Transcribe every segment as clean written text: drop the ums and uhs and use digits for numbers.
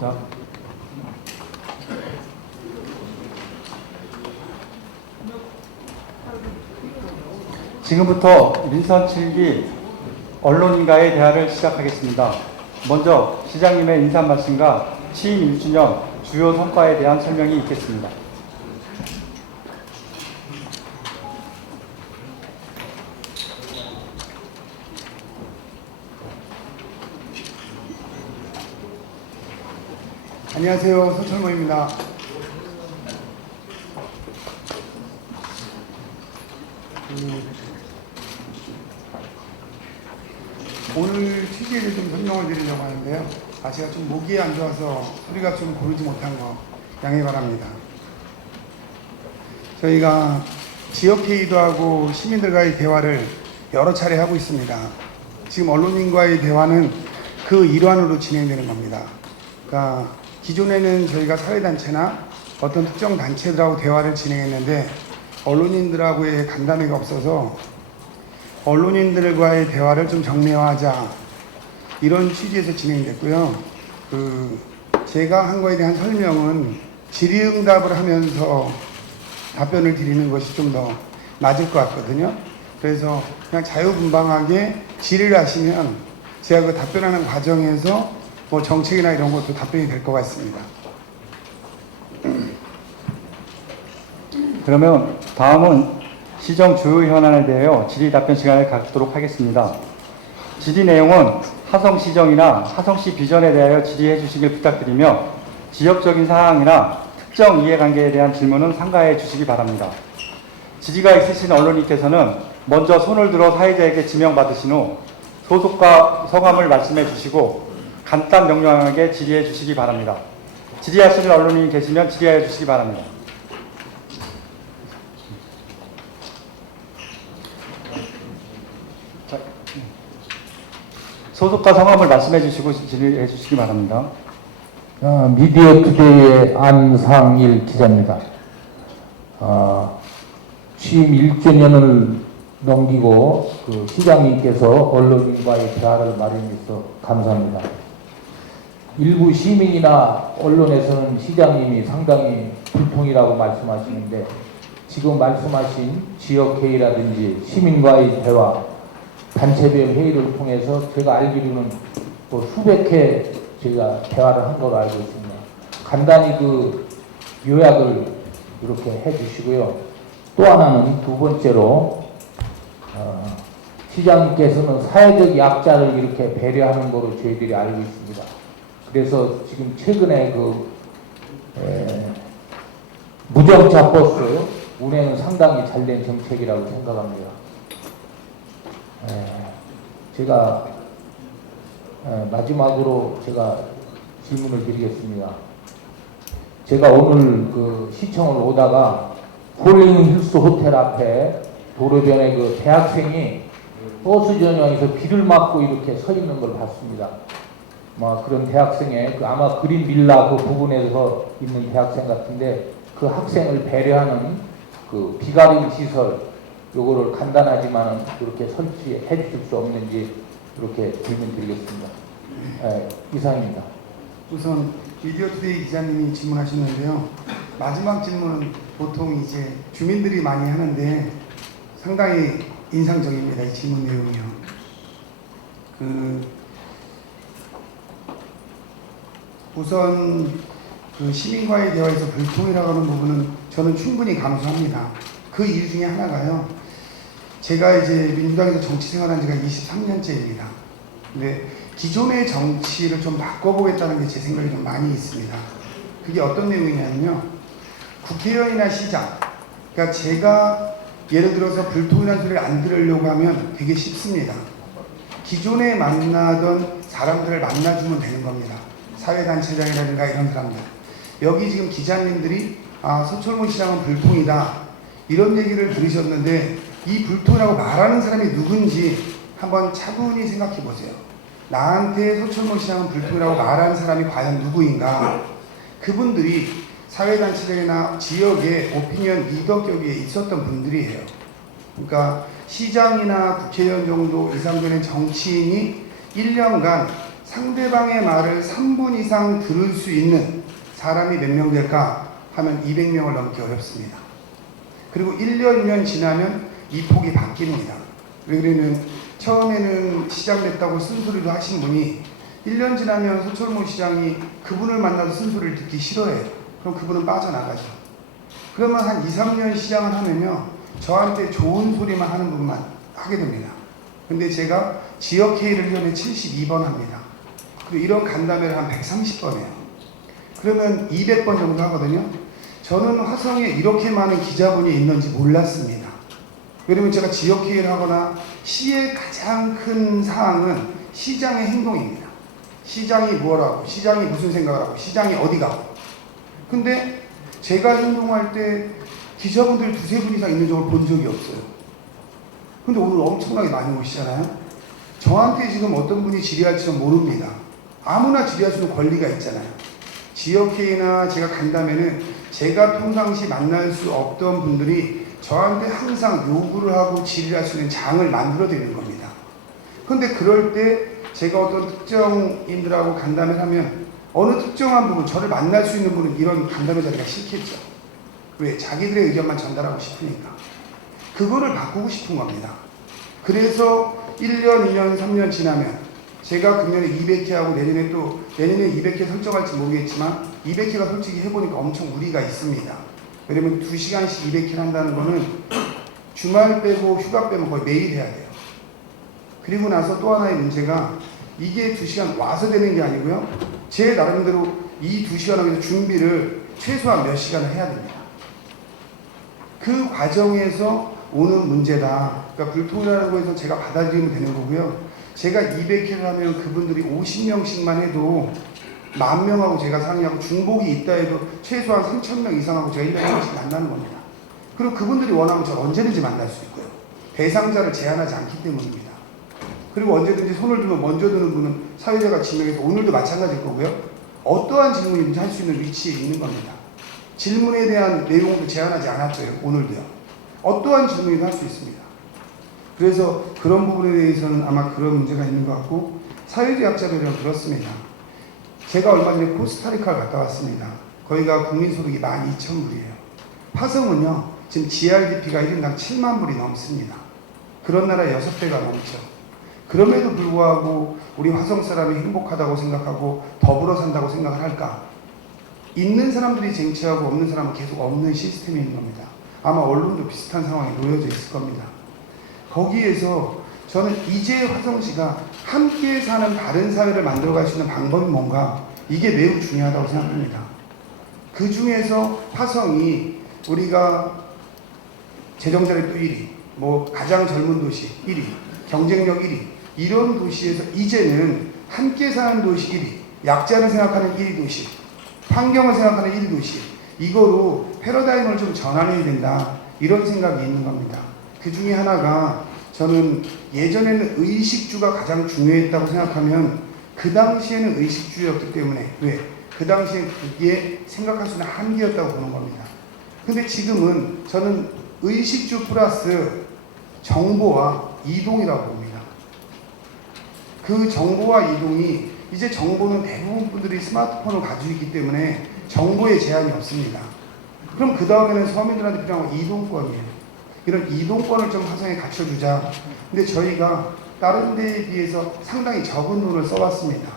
자, 지금부터 민선 7기 언론인과의 대화를 시작하겠습니다. 먼저 시장님의 인사 말씀과 취임 1주년 주요 성과에 대한 설명이 있겠습니다. 안녕하세요. 서철모입니다. 오늘 취지를 좀 설명을 드리려고 하는데요. 제가 좀 목이 안 좋아서 소리가 좀 고르지 못한 거 양해 바랍니다. 저희가 지역회의도 하고 시민들과의 대화를 여러 차례 하고 있습니다. 지금 언론인과의 대화는 그 일환으로 진행되는 겁니다. 그러니까 기존에는 저희가 사회단체나 어떤 특정 단체들하고 대화를 진행했는데 언론인들하고의 간담회가 없어서 언론인들과의 대화를 좀 정례화하자 이런 취지에서 진행됐고요. 제가 한 거에 대한 설명은 질의응답을 하면서 답변을 드리는 것이 좀 더 맞을 것 같거든요. 그래서 그냥 자유분방하게 질의를 하시면 제가 그 답변하는 과정에서 뭐 정책이나 이런 것도 답변이 될 것 같습니다. 그러면 다음은 시정 주요 현안에 대하여 질의 답변 시간을 갖도록 하겠습니다. 질의 내용은 하성시정이나 하성시 비전에 대하여 질의해 주시길 부탁드리며 지역적인 사항이나 특정 이해관계에 대한 질문은 삼가해 주시기 바랍니다. 질의가 있으신 언론인께서는 먼저 손을 들어 사회자에게 지명받으신 후 소속과 성함을 말씀해 주시고 간단 명료하게 질의해 주시기 바랍니다. 질의하시는 언론인이 계시면 질의해 주시기 바랍니다. 소속과 성함을 말씀해 주시고 질의해 주시기 바랍니다. 미디어 투데이의 안상일 기자입니다. 취임 1주년을 넘기고 시장님께서 언론인과의 대화를 마련해서 감사합니다. 일부 시민이나 언론에서는 시장님이 상당히 불통이라고 말씀하시는데 지금 말씀하신 지역회의라든지 시민과의 대화, 단체별 회의를 통해서 제가 알기로는 수백 회 제가 대화를 한 걸로 알고 있습니다. 간단히 요약을 이렇게 해주시고요. 또 하나는 두 번째로 시장님께서는 사회적 약자를 이렇게 배려하는 거로 저희들이 알고 있습니다. 그래서 지금 최근에 무정차 버스 운행은 상당히 잘된 정책이라고 생각합니다. 제가 마지막으로 제가 질문을 드리겠습니다. 제가 오늘 시청을 오다가 홀링힐스 호텔 앞에 도로변에 대학생이 버스 전용에서 비를 맞고 이렇게 서 있는 걸 봤습니다. 그런 대학생의 아마 그린 빌라 그 부분에서 있는 대학생 같은데 그 학생을 배려하는 비가림 시설 요거를 간단하지만 이렇게 설치해 주실 수 없는지 이렇게 질문 드리겠습니다. 이상입니다. 우선 미디어투데이 기자님이 질문하셨는데요. 마지막 질문은 보통 이제 주민들이 많이 하는데 상당히 인상적입니다. 이 질문 내용이요. 우선 시민과의 대화에서 불통이라고 하는 부분은 저는 충분히 감수합니다. 그 이유 중에 하나가요. 제가 이제 민주당에서 정치 생활한 지가 23년째입니다. 근데 기존의 정치를 좀 바꿔보겠다는 게 제 생각이 좀 많이 있습니다. 그게 어떤 내용이냐면요. 국회의원이나 시장, 그러니까 제가 예를 들어서 불통이라는 소리를 안 들으려고 하면 되게 쉽습니다. 기존에 만나던 사람들을 만나주면 되는 겁니다. 사회단체장이라든가 이런 사람들. 여기 지금 기자님들이 서철모 시장은 불통이다 이런 얘기를 들으셨는데 이 불통이라고 말하는 사람이 누군지 한번 차분히 생각해 보세요. 나한테 서철모 시장은 불통이라고 말하는 사람이 과연 누구인가? 그분들이 사회단체장이나 지역의 오피니언 리더 격에 있었던 분들이에요. 그러니까 시장이나 국회의원 정도 이상 되는 정치인이 1년간 상대방의 말을 3분 이상 들을 수 있는 사람이 몇 명 될까 하면 200명을 넘기 어렵습니다. 그리고 1년, 2년 지나면 이 폭이 바뀝니다. 왜 그러면 처음에는 시장 됐다고 쓴소리도 하신 분이 1년 지나면 서철모 시장이 그분을 만나서 쓴소리를 듣기 싫어해요. 그럼 그분은 빠져나가죠. 그러면 한 2, 3년 시장을 하면요, 저한테 좋은 소리만 하는 분만 하게 됩니다. 근데 제가 지역회의를 1년에 72번 합니다. 그리고 이런 간담회를 한 130번 해요. 그러면 200번 정도 하거든요. 저는 화성에 이렇게 많은 기자분이 있는지 몰랐습니다. 왜냐면 제가 지역회의를 하거나 시의 가장 큰 사항은 시장의 행동입니다. 시장이 뭐라고, 시장이 무슨 생각을 하고, 시장이 어디 가고. 근데 제가 행동할 때 기자분들 두세 분 이상 있는 적을 본 적이 없어요. 근데 오늘 엄청나게 많이 오시잖아요. 저한테 지금 어떤 분이 질의할지는 모릅니다. 아무나 질의할 수 있는 권리가 있잖아요. 지역회의나 제가 간다면은 제가 평상시 만날 수 없던 분들이 저한테 항상 요구를 하고 질의할 수 있는 장을 만들어 드리는 겁니다. 근데 그럴 때 제가 어떤 특정인들하고 간담회를 하면 어느 특정한 부분, 저를 만날 수 있는 분은 이런 간담회 자리가 싫겠죠. 왜? 자기들의 의견만 전달하고 싶으니까. 그거를 바꾸고 싶은 겁니다. 그래서 1년, 2년, 3년 지나면 제가 금년에 200회 하고 내년에 200회 설정할지 모르겠지만 200회가 솔직히 해보니까 엄청 무리가 있습니다. 왜냐면 2시간씩 200회를 한다는 거는 주말 빼고 휴가 빼면 거의 매일 해야 돼요. 그리고 나서 또 하나의 문제가 이게 2시간 와서 되는 게 아니고요. 제 나름대로 이 2시간 하기 위해서 준비를 최소한 몇 시간을 해야 됩니다. 그 과정에서 오는 문제다. 그러니까 불통이라고 해서 제가 받아들이면 되는 거고요. 제가 200회를 하면 그분들이 50명씩만 해도 10,000명하고 제가 상의하고 중복이 있다 해도 최소한 3,000명 이상하고 제가 1년에 한 번씩 만나는 겁니다. 그리고 그분들이 원하면 저를 언제든지 만날 수 있고요. 대상자를 제한하지 않기 때문입니다. 그리고 언제든지 손을 들면 먼저 드는 분은 사회자가 지명해서 오늘도 마찬가지일 거고요. 어떠한 질문이든지 할 수 있는 위치에 있는 겁니다. 질문에 대한 내용도 제한하지 않았어요. 오늘도요. 어떠한 질문이든 할 수 있습니다. 그래서 그런 부분에 대해서는 아마 그런 문제가 있는 것 같고, 사회제약자들이랑 그렇습니다. 제가 얼마 전에 코스타리카를 갔다 왔습니다. 거기가 국민소득이 12,000불이에요. 화성은요, 지금 GRDP가 1인당 7만 불이 넘습니다. 그런 나라 6배가 넘죠. 그럼에도 불구하고 우리 화성 사람이 행복하다고 생각하고 더불어 산다고 생각을 할까? 있는 사람들이 쟁취하고 없는 사람은 계속 없는 시스템이 있는 겁니다. 아마 언론도 비슷한 상황에 놓여져 있을 겁니다. 거기에서 저는 이제 화성시가 함께 사는 다른 사회를 만들어갈 수 있는 방법이 뭔가, 이게 매우 중요하다고 생각합니다. 그 중에서 화성이 우리가 재정자립도 1위, 가장 젊은 도시 1위, 경쟁력 1위, 이런 도시에서 이제는 함께 사는 도시 1위, 약자를 생각하는 1위 도시, 환경을 생각하는 1위 도시, 이거로 패러다임을 좀 전환해야 된다, 이런 생각이 있는 겁니다. 그 중에 하나가, 저는 예전에는 의식주가 가장 중요했다고 생각하면 그 당시에는 의식주였기 때문에, 왜? 그 당시에 그게 생각할 수 있는 한계였다고 보는 겁니다. 근데 지금은 저는 의식주 플러스 정보와 이동이라고 봅니다. 그 정보와 이동이, 이제 정보는 대부분 분들이 스마트폰을 가지고 있기 때문에 정보에 제한이 없습니다. 그럼 그 다음에는 서민들한테 필요한 건 이동권이에요. 이런 이동권을 좀 화성에 갖춰주자. 근데 저희가 다른 데에 비해서 상당히 적은 돈을 써왔습니다.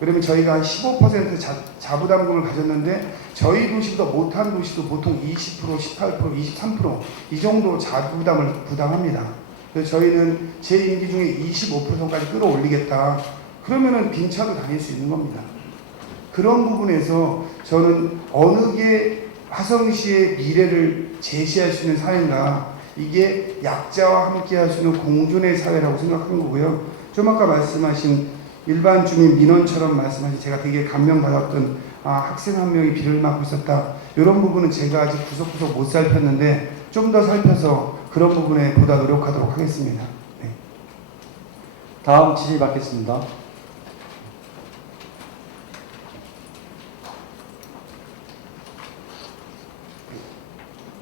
그러면 저희가 한 15% 자부담금을 가졌는데, 저희 도시보다 못한 도시도 보통 20%, 18%, 23% 이 정도 자부담을 부담합니다. 그래서 저희는 제 임기 중에 25%까지 끌어올리겠다. 그러면은 빈차도 다닐 수 있는 겁니다. 그런 부분에서 저는 어느 게 화성시의 미래를 제시할 수 있는 사회인가, 이게 약자와 함께 할 수 있는 공존의 사회라고 생각한 거고요. 좀 아까 말씀하신 일반 주민 민원처럼 말씀하신, 제가 되게 감명받았던 학생 한 명이 비를 맞고 있었다, 이런 부분은 제가 아직 구석구석 못 살폈는데 좀 더 살펴서 그런 부분에 보다 노력하도록 하겠습니다. 네. 다음 질의 받겠습니다.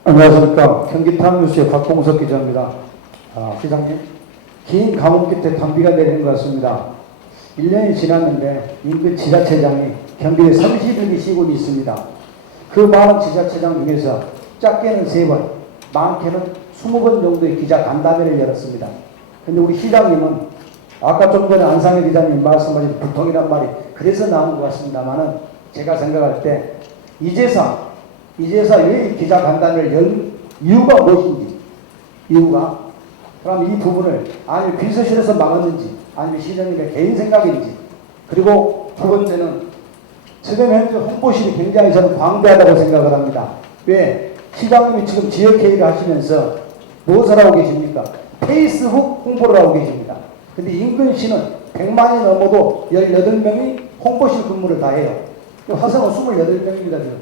안녕하십니까. 경기타임뉴스의 박봉석 기자입니다. 시장님, 긴 가뭄 끝에 단비가 내리는 것 같습니다. 1년이 지났는데 인근 지자체장이 경기도에 30일이 쉬고 있습니다. 그 많은 지자체장 중에서 작게는 3번, 많게는 20번 정도의 기자 간담회를 열었습니다. 근데 우리 시장님은 아까 좀 전에 안상현 기자님 말씀하신 불통이란 말이 그래서 나온 것 같습니다만은 제가 생각할 때 이제사 왜 기자 간담회를 열 이유가 무엇인지 그럼 이 부분을 아니면 비서실에서 막았는지 아니면 시장님의 개인 생각인지 그리고 두 번째는 지금 현재 홍보실이 굉장히 저는 방대하다고 생각을 합니다. 왜? 시장님이 지금 지역회의를 하시면서 무엇을 하고 계십니까? 페이스북 홍보를 하고 계십니다. 근데 인근시는 100만이 넘어도 18명이 홍보실 근무를 다 해요. 화성은 28명입니다. 지금.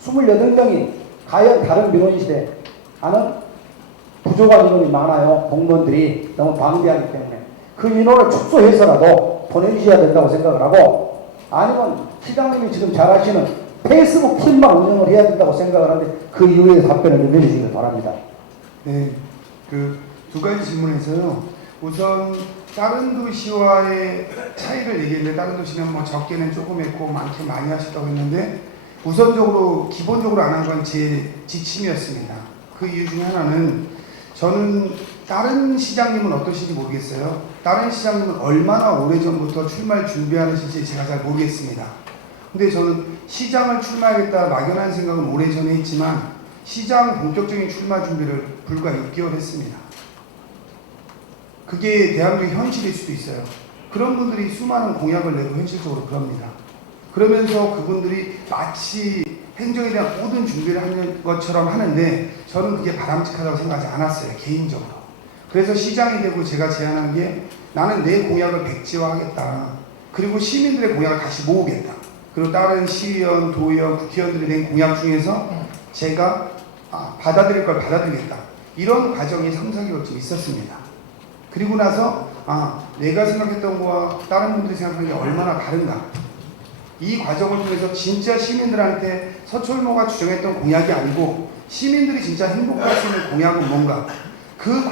28명이 과연 다른 민원시대 아는 부족한 인원이 많아요. 공무원들이 너무 방대하기 때문에 그 인원을 축소해서라도 보내주셔야 된다고 생각을 하고 아니면 시장님이 지금 잘 하시는 페이스북 팀만 운영을 해야 된다고 생각을 하는데 그 이후에 답변을 좀 해주시기 바랍니다. 네, 그 두 가지 질문에서요. 우선 다른 도시와의 차이를 얘기했는데 다른 도시는 뭐 적게는 조금 했고 많게 많이 하셨다고 했는데 우선적으로 기본적으로 안 한 건 제 지침이었습니다. 그 이유 중에 하나는 저는 다른 시장님은 어떠신지 모르겠어요. 다른 시장님은 얼마나 오래전부터 출마를 준비하시는지 제가 잘 모르겠습니다. 근데 저는 시장을 출마하겠다 막연한 생각은 오래전에 했지만 시장 본격적인 출마 준비를 불과 6개월 했습니다. 그게 대한민국 현실일 수도 있어요. 그런 분들이 수많은 공약을 내고 현실적으로 그럽니다. 그러면서 그분들이 마치 행정에 대한 모든 준비를 하는 것처럼 하는데 저는 그게 바람직하다고 생각하지 않았어요. 개인적으로. 그래서 시장이 되고 제가 제안한 게 나는 내 공약을 백지화하겠다. 그리고 시민들의 공약을 다시 모으겠다. 그리고 다른 시의원, 도의원, 국회의원들이 낸 공약 중에서 제가 받아들일 걸 받아들이겠다. 이런 과정이 3, 4개월쯤 있었습니다. 그리고 나서 내가 생각했던 거와 다른 분들이 생각하는 게 얼마나 다른가. 이 과정을 통해서 진짜 시민들한테 서철모가 주장했던 공약이 아니고 시민들이 진짜 행복할 수 있는 공약은 뭔가 그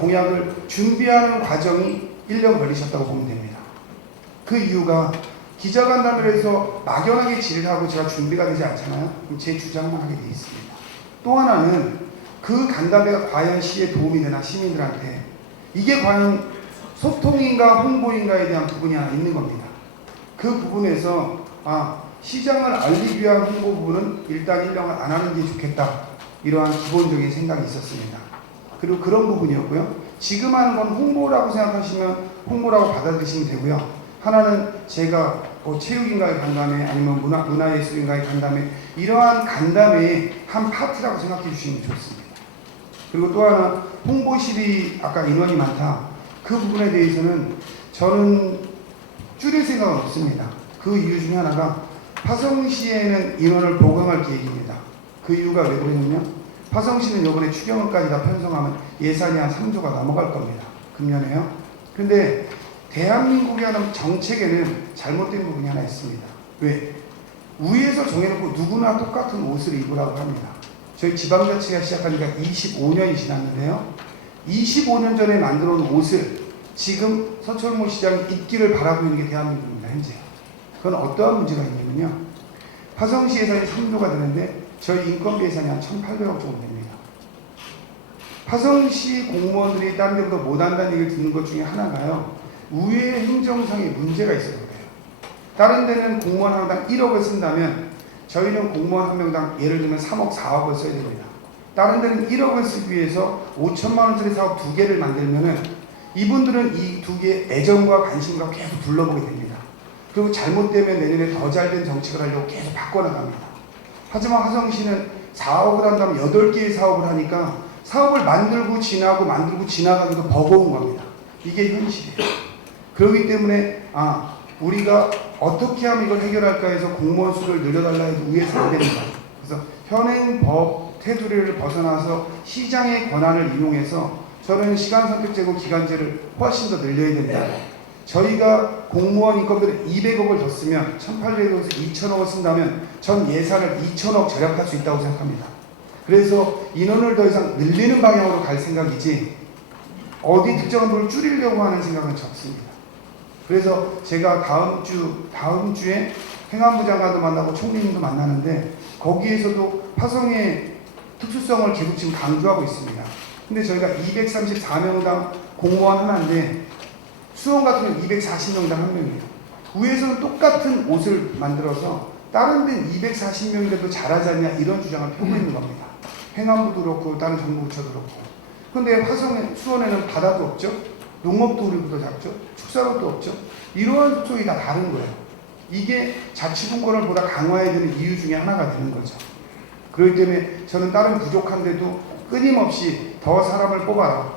공약을 준비하는 과정이 1년 걸리셨다고 보면 됩니다. 그 이유가 기자간담회를 해서 막연하게 질의하고 제가 준비가 되지 않잖아요. 그럼 제 주장만 하게 돼 있습니다. 또 하나는 그 간담회가 과연 시에 도움이 되나 시민들한테 이게 과연 소통인가 홍보인가에 대한 부분이 하나 있는 겁니다. 그 부분에서 시장을 알리기 위한 홍보 부분은 일단 1년을 안 하는 게 좋겠다. 이러한 기본적인 생각이 있었습니다. 그리고 그런 부분이었고요. 지금 하는 건 홍보라고 생각하시면 홍보라고 받아들이시면 되고요. 하나는 제가 체육인가의 간담회 아니면 문화예술인가의 간담회 이러한 간담회의 한 파트라고 생각해 주시면 좋습니다. 그리고 또 하나 홍보실이 아까 인원이 많다. 그 부분에 대해서는 저는 줄일 생각은 없습니다. 그 이유 중에 하나가 화성시에는 인원을 보강할 계획입니다. 그 이유가 왜 그러냐면 화성시는 이번에 추경을까지 다 편성하면 예산이 한 3조가 넘어갈 겁니다. 금년에요. 근데 대한민국이 하는 정책에는 잘못된 부분이 하나 있습니다. 왜? 위에서 정해놓고 누구나 똑같은 옷을 입으라고 합니다. 저희 지방자치가 시작한 지가 25년이 지났는데요. 25년 전에 만들어 놓은 옷을 지금 서철모 시장이 입기를 바라고 있는 게 대한민국입니다. 현재. 그건 어떠한 문제가 있냐면요. 화성시 예산이 3조가 되는데 저희 인건비 예산이 한 1,800억 정도 됩니다. 화성시 공무원들이 딴 데보다 못한다는 얘기를 듣는 것 중에 하나가요. 우회 행정상의 문제가 있어서 그래요. 다른 데는 공무원 한 명당 1억을 쓴다면 저희는 공무원 한 명당 예를 들면 3억, 4억을 써야 됩니다. 다른 데는 1억을 쓰기 위해서 5천만 원짜리 사업 2개를 만들면은 이분들은 이 2개의 애정과 관심과 계속 둘러보게 됩니다. 그리고 잘못되면 내년에 더 잘된 정책을 하려고 계속 바꿔나갑니다. 하지만 화성시는 4억을 한다면 8개의 사업을 하니까 사업을 만들고 지나가기도 버거운 겁니다. 이게 현실이에요. 그렇기 때문에 우리가 어떻게 하면 이걸 해결할까 해서 공무원 수를 늘려달라 해도 위에서 안 됩니다. 그래서 현행법 테두리를 벗어나서 시장의 권한을 이용해서 저는 시간선택제고 기간제를 훨씬 더 늘려야 된다. 저희가 공무원 인건비를 200억을 더 쓰면 1,800억에서 2,000억을 쓴다면 전 예산을 2,000억 절약할 수 있다고 생각합니다. 그래서 인원을 더 이상 늘리는 방향으로 갈 생각이지 어디 특정한 부를 줄이려고 하는 생각은 적습니다. 그래서 제가 다음 주에 행안부 장관도 만나고 총리님도 만나는데 거기에서도 화성의 특수성을 계속 지금 강조하고 있습니다. 근데 저희가 234명당 공무원 하나인데 수원 같은 경우는 240명당 한 명이에요. 위에서는 똑같은 옷을 만들어서 다른 데는 240명이라도 잘하지 않냐 이런 주장을 펴고 있는 겁니다. 행안부도 그렇고 다른 정부부처도 그렇고. 그런데 수원에는 바다도 없죠. 농업도 우리보다 작죠. 축사로도 없죠. 이러한 속성이 다 다른 거예요. 이게 자치분권을 보다 강화해야 되는 이유 중에 하나가 되는 거죠. 그렇기 때문에 저는 다른 부족한데도 끊임없이 더 사람을 뽑아라.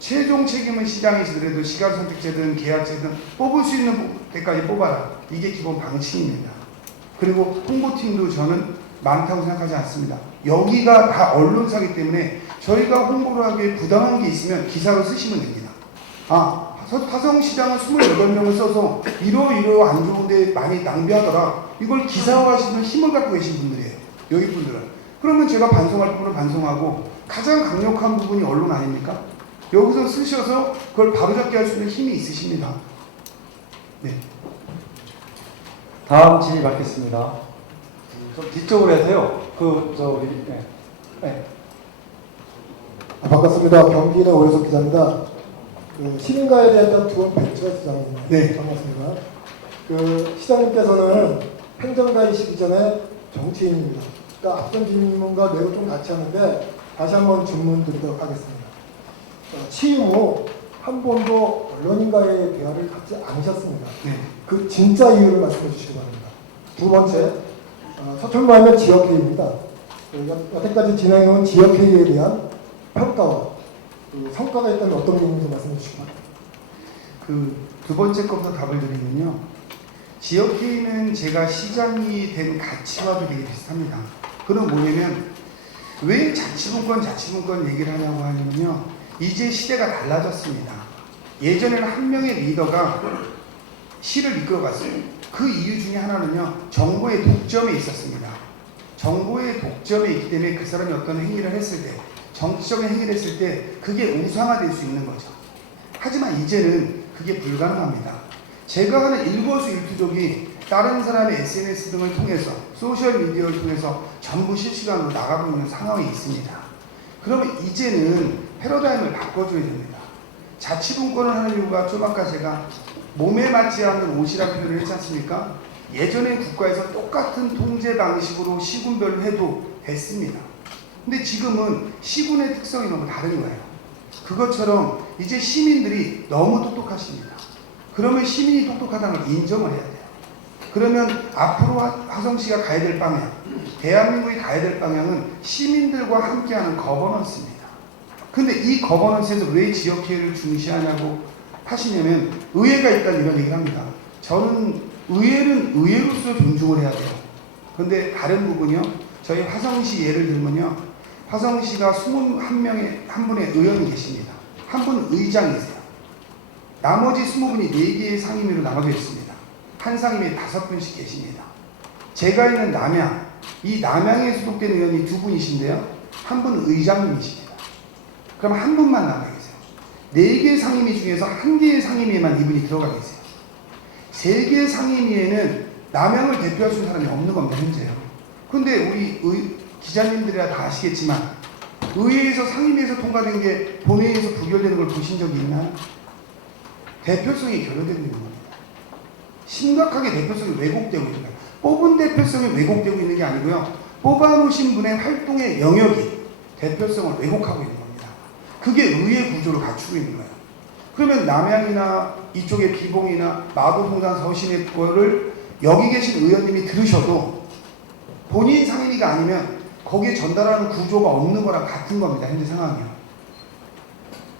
최종 책임은 시장이 지더라도 시간선택제든 계약제든 뽑을 수 있는 데까지 뽑아라. 이게 기본 방침입니다. 그리고 홍보팀도 저는 많다고 생각하지 않습니다. 여기가 다 언론사기 때문에 저희가 홍보를 하기에 부당한 게 있으면 기사로 쓰시면 됩니다. 화성시장은 28명을 써서 이러이러 안 좋은데 많이 낭비하더라. 이걸 기사화하시는 힘을 갖고 계신 분들이에요. 여기 분들은. 그러면 제가 반성할 부분을 반성하고 가장 강력한 부분이 언론 아닙니까? 여기서 쓰셔서 그걸 바로잡게 할 수 있는 힘이 있으십니다. 네. 다음 질의 받겠습니다. 좀 뒤쪽으로 해서요. 반갑습니다. 경기도 오해석 기자입니다. 시민과에 대한 두번 벤처 시장입니다. 네. 반갑습니다. 시장님께서는 행정가이시기 전에 정치인입니다. 그러니까 앞선 질문과 매우 좀 같이 하는데 다시 한번 질문 드리도록 하겠습니다. 취임 후 한 번도 언론인과의 대화를 갖지 않으셨습니다. 네. 그 진짜 이유를 말씀해 주시기 바랍니다. 두 번째, 서천구하면 지역회의입니다. 여태까지 진행해온 지역회의에 대한 평가와 성과가 있다면 어떤 게 있는지 말씀해 주시기 바랍니다. 두 번째 것부터 답을 드리면요. 지역회의는 제가 시장이 된 가치와도 되게 비슷합니다. 그건 뭐냐면 왜 자치분권 얘기를 하냐고 하냐면요. 이제 시대가 달라졌습니다. 예전에는 한 명의 리더가 시를 이끌어갔어요. 그 이유 중에 하나는요. 정보의 독점에 있었습니다. 정보의 독점에 있기 때문에 그 사람이 어떤 행위를 했을 때 정치적인 행위를 했을 때 그게 우상화될 수 있는 거죠. 하지만 이제는 그게 불가능합니다. 제가 하는 일거수일투족이 다른 사람의 SNS 등을 통해서 소셜미디어를 통해서 전부 실시간으로 나가고 있는 상황이 있습니다. 그러면 이제는 패러다임을 바꿔줘야 됩니다. 자치분권을 하는 이유가 좀 아까 제가 몸에 맞지 않는 옷이라고 표현을 했지 않습니까? 예전에 국가에서 똑같은 통제 방식으로 시군별로 해도 됐습니다. 근데 지금은 시군의 특성이 너무 다른 거예요. 그것처럼 이제 시민들이 너무 똑똑하십니다. 그러면 시민이 똑똑하다는 걸 인정을 해야 돼요. 그러면 앞으로 화성시가 가야 될 방향, 대한민국이 가야 될 방향은 시민들과 함께하는 거버넌스입니다. 근데 이 거버넌스에서 왜 지역회의를 중시하냐고 하시냐면 의회가 있다는 이런 얘기를 합니다. 저는 의회는 의회로서 존중을 해야 돼요. 근데 다른 부분이요. 저희 화성시 예를 들면요. 화성시가 21명의 한 분의 의원이 계십니다. 한 분은 의장이세요. 나머지 20분이 4개의 상임위로 나눠져 있습니다. 한 상임위에 5분씩 계십니다. 제가 있는 남양, 이 남양에 소속된 의원이 2분이신데요. 한 분은 의장님이십니다. 그럼 한 분만 남아 계세요. 4개 상임위 중에서 1개의 상임위에만 이분이 들어가 계세요. 3개 상임위에는 남양을 대표할 수 있는 사람이 없는 겁니다. 현재요. 근데 우리 기자님들이야 다 아시겠지만 의회에서 상임위에서 통과된 게 본회의에서 부결되는 걸 보신 적이 있나요? 대표성이 결여되고 있는 겁니다. 심각하게 대표성이 왜곡되고 있는 거예요. 뽑은 대표성이 왜곡되고 있는 게 아니고요. 뽑아놓으신 분의 활동의 영역이 대표성을 왜곡하고 있는 겁니다. 그게 의회 구조를 갖추고 있는 거예요. 그러면 남양이나 이쪽의 비봉이나 마도동산 서신의 거를 여기 계신 의원님이 들으셔도 본인 상임위가 아니면 거기에 전달하는 구조가 없는 거랑 같은 겁니다. 현재 상황이요.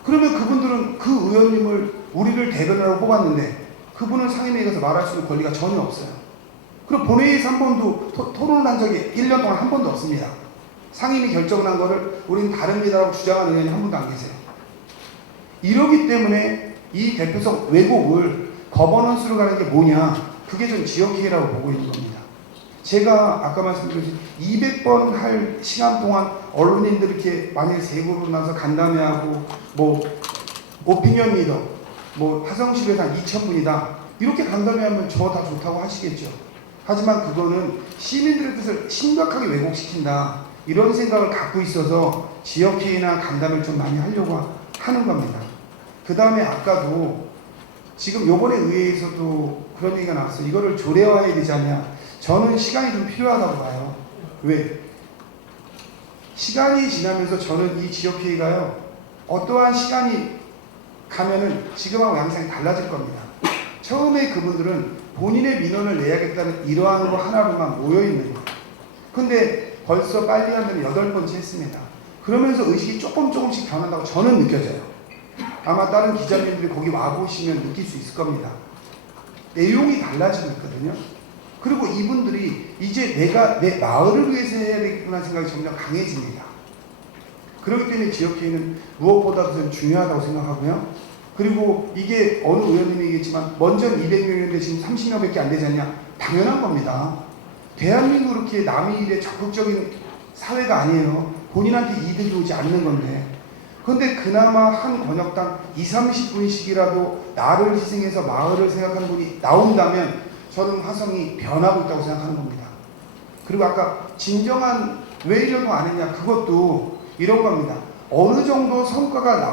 그러면 그분들은 그 의원님을 우리를 대변하라고 뽑았는데 그분은 상임위에 가서 말할 수 있는 권리가 전혀 없어요. 그리고 본회의에서 한 번도 토론을 한 적이 1년 동안 한 번도 없습니다. 상임위 결정을 한 거를 우리는 다릅니다라고 주장하는 의원이 한 분도 안 계세요. 이러기 때문에 이 대표성 왜곡을 거버넌스로 가는 게 뭐냐, 그게 좀 지역회의라고 보고 있는 겁니다. 제가 아까 말씀드렸듯이 200번 할 시간 동안 언론인들 이렇게 만약에 세고로 나서 간담회하고 뭐 오피니언 리더 뭐 화성시에서 한 2,000분이다 이렇게 간담회하면 저 다 좋다고 하시겠죠. 하지만 그거는 시민들의 뜻을 심각하게 왜곡시킨다 이런 생각을 갖고 있어서 지역회의나 간담회를 좀 많이 하려고 하는 겁니다. 그 다음에 아까도 지금 요번에 의회에서도 그런 얘기가 나왔어요. 이거를 조례화해야 되지 않냐. 저는 시간이 좀 필요하다고 봐요. 왜? 시간이 지나면서 저는 이 지역회의가요 어떠한 시간이 가면은 지금하고 양상이 달라질 겁니다. 처음에 그분들은 본인의 민원을 내야겠다는 이러한 거 하나로만 모여있는 거예요. 근데 벌써 빨리 하면 8번째 했습니다. 그러면서 의식이 조금씩 변한다고 저는 느껴져요. 아마 다른 기자님들이 거기 와보시면 느낄 수 있을 겁니다. 내용이 달라지고 있거든요. 그리고 이분들이 이제 내가 내 마을을 위해서 해야 되겠구나 생각이 점점 강해집니다. 그렇기 때문에 지역회의는 무엇보다도 저는 중요하다고 생각하고요. 그리고 이게 어느 의원님이 얘기했지만 먼저 200명인데 지금 30명밖에 안 되지 않냐. 당연한 겁니다. 대한민국 그렇게 남의 일에 적극적인 사회가 아니에요. 본인한테 이득이 오지 않는 건데. 그런데 그나마 한 권역당 20-30분씩이라도 나를 희생해서 마을을 생각하는 분이 나온다면 저는 화성이 변하고 있다고 생각하는 겁니다. 그리고 아까 진정한 왜 이런 안 했냐 그것도 이런 겁니다. 어느 정도 성과가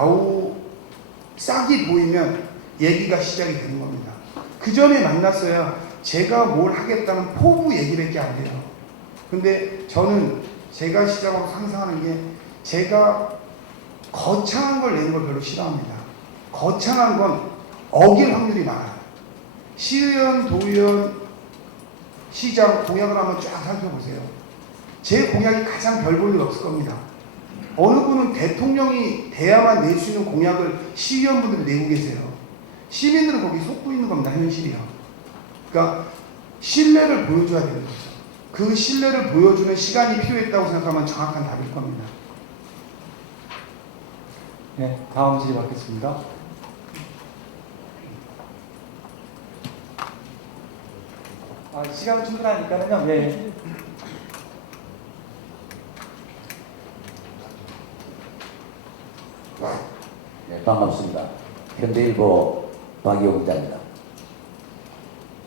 싹이 보이면 얘기가 시작이 되는 겁니다. 그 전에 만났어야 제가 뭘 하겠다는 포부 얘기밖에 안 돼요. 근데 저는 제가 시작하고 상상하는 게 제가 거창한 걸 내는 걸 별로 싫어합니다. 거창한 건 어길 확률이 많아요. 시의원, 도의원, 시장 공약을 한번 쫙 살펴보세요. 제 공약이 가장 별 볼 일 없을 겁니다. 어느 분은 대통령이 돼야만 낼 수 있는 공약을 시의원분들이 내고 계세요. 시민들은 거기 속고 있는 겁니다. 현실이요. 그러니까 신뢰를 보여줘야 되는 거죠. 그 신뢰를 보여주는 시간이 필요했다고 생각하면 정확한 답일 겁니다. 네, 다음 질의 받겠습니다. 시간 충분하니까요. 예. 네, 반갑습니다. 현대일보 박이호 기자입니다.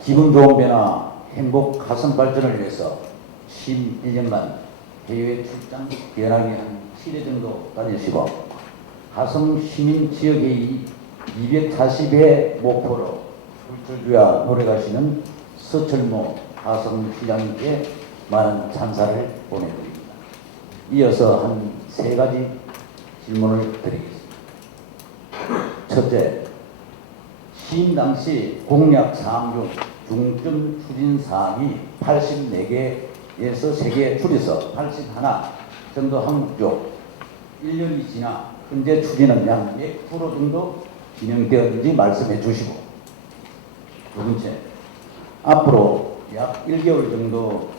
기분 좋은 변화, 행복 가슴 발전을 위해서 11년간 해외 출장 연합이 한 7회 정도 다니시고 가슴 시민 지역회의 240회 목표로 불철주야 노래가시는 서철모 가성시장님께 많은 찬사를 보내드립니다. 이어서 한 3가지 질문을 드리겠습니다. 첫째, 시임 당시 공약 사항 중 중점 추진 사항이 84개에서 3개 줄여서 81 정도 한 쪽 1년이 지나 현재 추진은 약 100% 정도 진행되었는지 말씀해 주시고, 두 번째, 앞으로 약 1개월 정도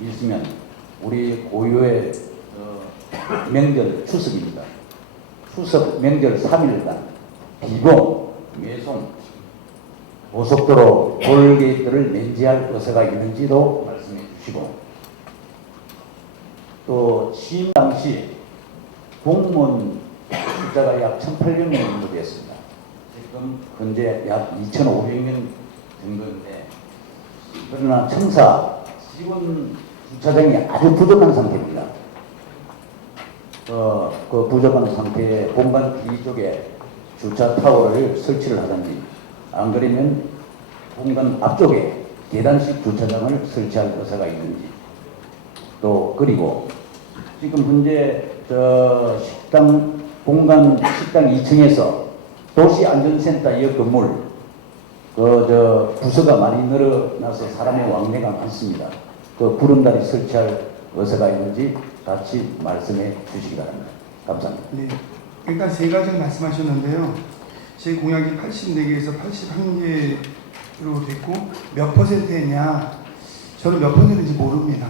있으면 우리 고유의 명절 추석입니다. 추석 명절 3일간 비봉, 매송, 고속도로 톨게이트를 면제할 의사가 있는지도 말씀해 주시고, 또 취임 당시 공무원 숫자가 약 1,800명 정도 됐습니다. 지금 현재 약 2,500명 정도인데, 그러나 청사 직원 주차장이 아주 부족한 상태입니다. 그 부족한 상태의 본관 뒤쪽에 주차 타워를 설치를 하든지, 안 그러면 본관 앞쪽에 계단식 주차장을 설치할 의사가 있는지, 또 그리고 지금 현재 본관 식당 2층에서 도시안전센터 이 건물 부서가 많이 늘어나서 사람의 왕래가 많습니다. 그 구름다리 설치할 의사가 있는지 같이 말씀해 주시기 바랍니다. 감사합니다. 네, 일단 3가지를 말씀하셨는데요. 제 공약이 84개에서 81개로 됐고 몇 %냐? 저는 몇 %인지 모릅니다.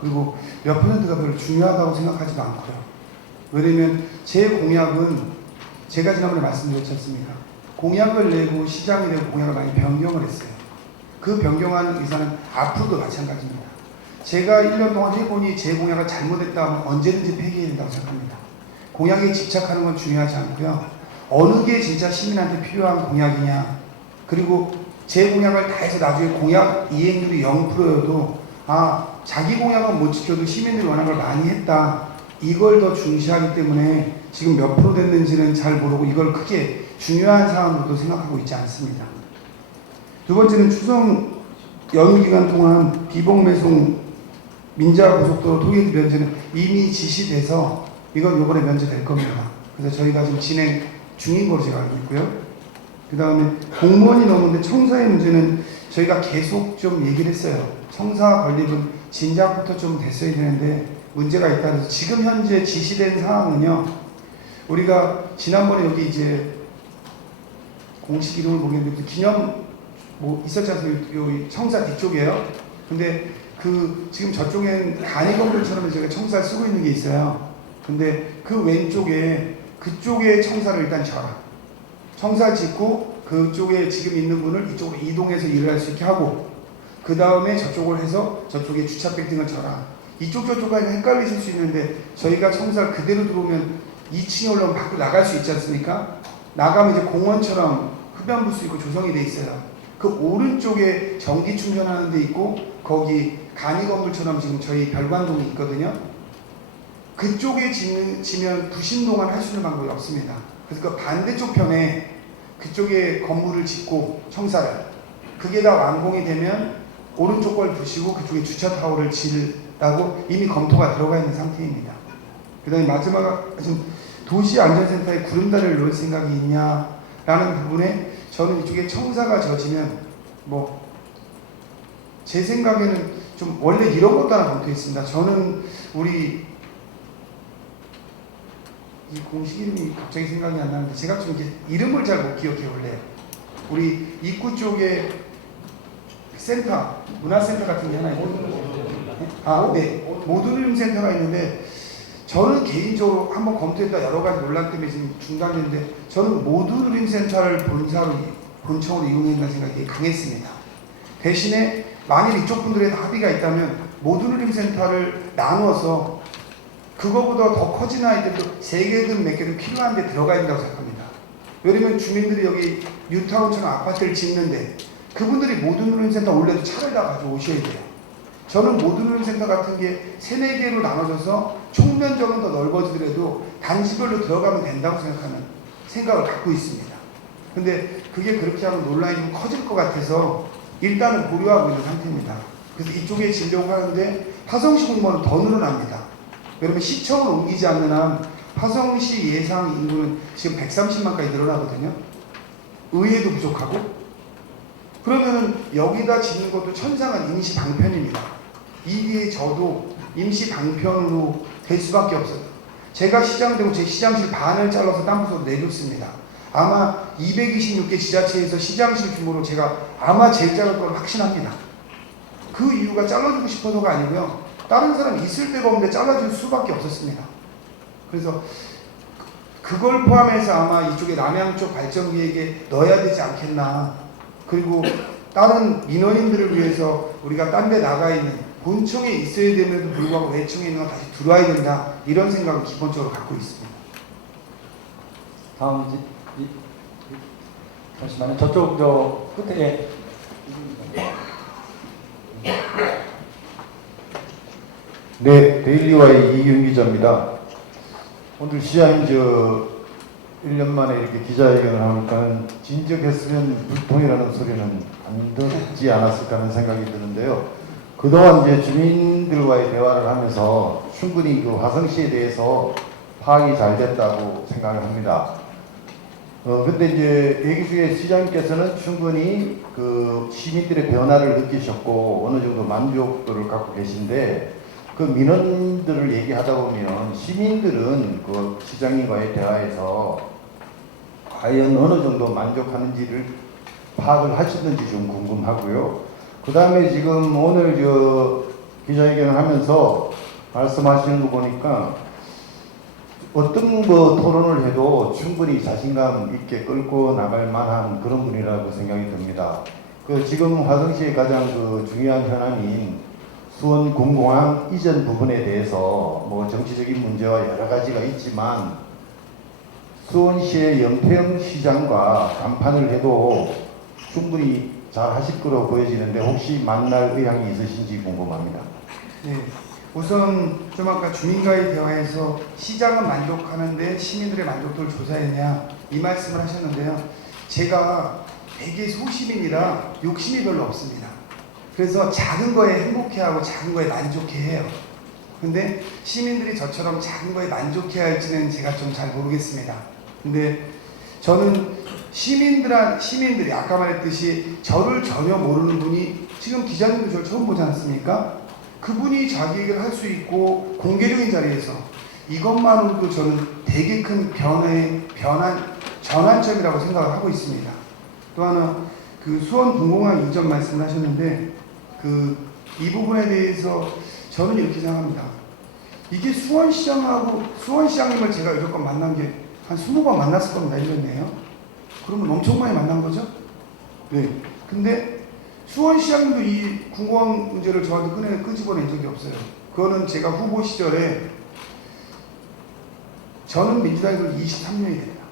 그리고 몇 %가 별로 중요하다고 생각하지도 않고요. 왜냐면 제 공약은 제가 지난번에 말씀드렸지 않습니까? 공약을 내고 시장이 되고 공약을 많이 변경을 했어요. 그 변경하는 의사는 앞으로도 마찬가지입니다. 제가 1년 동안 해보니 제 공약을 잘못했다 하면 언제든지 폐기해야 된다고 생각합니다. 공약에 집착하는 건 중요하지 않고요. 어느 게 진짜 시민한테 필요한 공약이냐, 그리고 제 공약을 다 해서 나중에 공약 이행률이 0%여도 자기 공약은 못 지켜도 시민들이 원하는 걸 많이 했다, 이걸 더 중시하기 때문에 지금 몇 프로 됐는지는 잘 모르고 이걸 크게 중요한 사안으로도 생각하고 있지 않습니다. 두 번째는 추석 연휴 기간 동안 비봉매송 민자고속도로 토게이트 면제는 이미 지시돼서 이건 이번에 면제될 겁니다. 그래서 저희가 지금 진행 중인 걸로 제가 알고 있고요. 그 다음에 공무원이 넘는데 청사의 문제는 저희가 계속 좀 얘기를 했어요. 청사 건립은 진작부터 좀 됐어야 되는데 문제가 있다 그래서 지금 현재 지시된 사항은요, 우리가 지난번에 여기 이제 공식 이름을 모르겠는데 기념 뭐 있었지 않습니까? 요 청사 뒤쪽이에요. 근데 그 지금 저쪽엔 간이 건물처럼 제가 청사를 쓰고 있는 게 있어요. 근데 그 왼쪽에 그쪽에 청사를 일단 져라. 청사 짓고 그쪽에 지금 있는 분을 이쪽으로 이동해서 일을 할 수 있게 하고, 그 다음에 저쪽을 해서 저쪽에 주차 빌딩을 쳐라. 이쪽 저쪽까지 헷갈리실 수 있는데 저희가 청사를 그대로 들어오면 2층에 올라오면 밖으로 나갈 수 있지 않습니까? 나가면 이제 공원처럼 흡연부 수 있고 조성이 돼 있어요. 그 오른쪽에 전기 충전하는 데 있고 거기 간이 건물처럼 지금 저희 별관동이 있거든요. 그쪽에 지면 부신 동안 할 수 있는 방법이 없습니다. 그래서 그 반대쪽 편에 그쪽에 건물을 짓고 청사를, 그게 다 완공이 되면 오른쪽 걸 두시고 그쪽에 주차 타워를 지으라고 이미 검토가 들어가 있는 상태입니다. 그 다음에 마지막 지금 도시안전센터에 구름다리를 놓을 생각이 있냐라는 부분에 저는 이쪽에 청사가 져지면 뭐 제 생각에는 좀 원래 이런 것도 하나 검토했습니다. 저는 우리 이 공식 이름이 갑자기 생각이 안 나는데 제가 좀 이렇게 이름을 잘 못 기억해요. 원래 우리 입구 쪽에 센터, 문화센터 같은 게 하나 있거든요. 네, 모듈링 센터가 있는데 저는 개인적으로 한번 검토했다 여러 가지 논란 때문에 지금 중단됐는데 저는 모듈링 센터를 본청으로 이용한다는 생각이 되게 강했습니다. 대신에 만일 이쪽 분들의 합의가 있다면 모듈링 센터를 나누어서 그거보다 더 커진 아이들도 3개든 몇 개든 필요한데 들어가야 된다고 생각합니다. 왜냐면 주민들이 여기 뉴타운처럼 아파트를 짓는데 그분들이 모듈링 센터 올려도 차를 다 가져오셔야 돼요. 저는 모듈링 센터 같은 게 3, 4개로 나눠져서 총면적은 더 넓어지더라도 단지별로 들어가면 된다고 생각을 갖고 있습니다. 근데 그게 그렇게 하면 논란이 좀 커질 것 같아서 일단은 고려하고 있는 상태입니다. 그래서 이쪽에 지려고 하는데 화성시 공무원은 더 늘어납니다. 여러분 시청을 옮기지 않는 한 화성시 예상 인구는 지금 130만까지 늘어나거든요. 의회도 부족하고, 그러면은 여기다 짓는 것도 천상은 임시 방편입니다. 이게 저도 임시 방편으로 될 수밖에 없어요. 제가 시장 되고 제 시장실 반을 잘라서 딴 곳으로 내줬습니다. 아마 226개 지자체에서 시장실 규모로 제가 아마 제일 작을 걸 확신합니다. 그 이유가 잘라주고 싶어서가 아니고요. 다른 사람이 있을 데가 없는데 잘라줄 수밖에 없었습니다. 그래서 그걸 포함해서 아마 이쪽에 남양 쪽 발전기획에 넣어야 되지 않겠나. 그리고 다른 민원인들을 위해서 우리가 딴 데 나가 있는 본청에 있어야 됨에도 불구하고 외청에 있는 건 다시 들어와야 된다. 이런 생각을 기본적으로 갖고 있습니다. 다음 잠시만요. 저쪽 저 끝에 네, 데일리와의 이기훈 기자입니다. 오늘 시장님 1년 만에 이렇게 기자회견을 하니까 진즉했으면 불통이라는 소리는 안 듣지 않았을까 하는 생각이 드는데요. 그동안 이제 주민들과의 대화를 하면서 충분히 그 화성시에 대해서 파악이 잘 됐다고 생각을 합니다. 근데 이제 얘기 중에 시장님께서는 충분히 그 시민들의 변화를 느끼셨고 어느 정도 만족도를 갖고 계신데, 그 민원들을 얘기하다 보면 시민들은 그 시장님과의 대화에서 과연 어느 정도 만족하는지를 파악을 하셨는지 좀 궁금하고요. 그 다음에 지금 오늘 기자회견을 하면서 말씀하시는 거 보니까 어떤 토론을 해도 충분히 자신감 있게 끌고 나갈 만한 그런 분이라고 생각이 듭니다. 지금 화성시의 가장 중요한 현안인 수원 공공항 이전 부분에 대해서 뭐 정치적인 문제와 여러 가지가 있지만 수원시의 영태영 시장과 간판을 해도 충분히 잘 하실 거로 보여지는데 혹시 만날 의향이 있으신지 궁금합니다. 네. 우선 좀 아까 주민과의 대화에서 시장은 만족하는데 시민들의 만족도를 조사했냐 이 말씀을 하셨는데요. 제가 되게 소시민이라 욕심이 별로 없습니다. 그래서 작은 거에 행복해하고 작은 거에 만족해해요. 근데 시민들이 저처럼 작은 거에 만족해할지는 제가 좀 잘 모르겠습니다. 근데 저는 시민들이 아까 말했듯이 저를 전혀 모르는 분이 지금 기자님도 저를 처음 보지 않습니까? 그분이 자기 얘기를 할 수 있고 공개적인 자리에서 이것만으로도 저는 되게 큰 전환점이라고 생각을 하고 있습니다. 또 하나 그 수원 분공항 이전 말씀을 하셨는데 이 부분에 대해서 저는 이렇게 생각합니다. 이게 수원시장님을 제가 여태껏 만난 게 한 20번 만났을 겁니다. 1년 내에요. 그러면 엄청 많이 만난 거죠? 네. 근데 수원시장님도 이 궁공항 문제를 저한테 끄집어낸 적이 없어요. 그거는 제가 후보 시절에 저는 민주당에서 23년이 됩니다.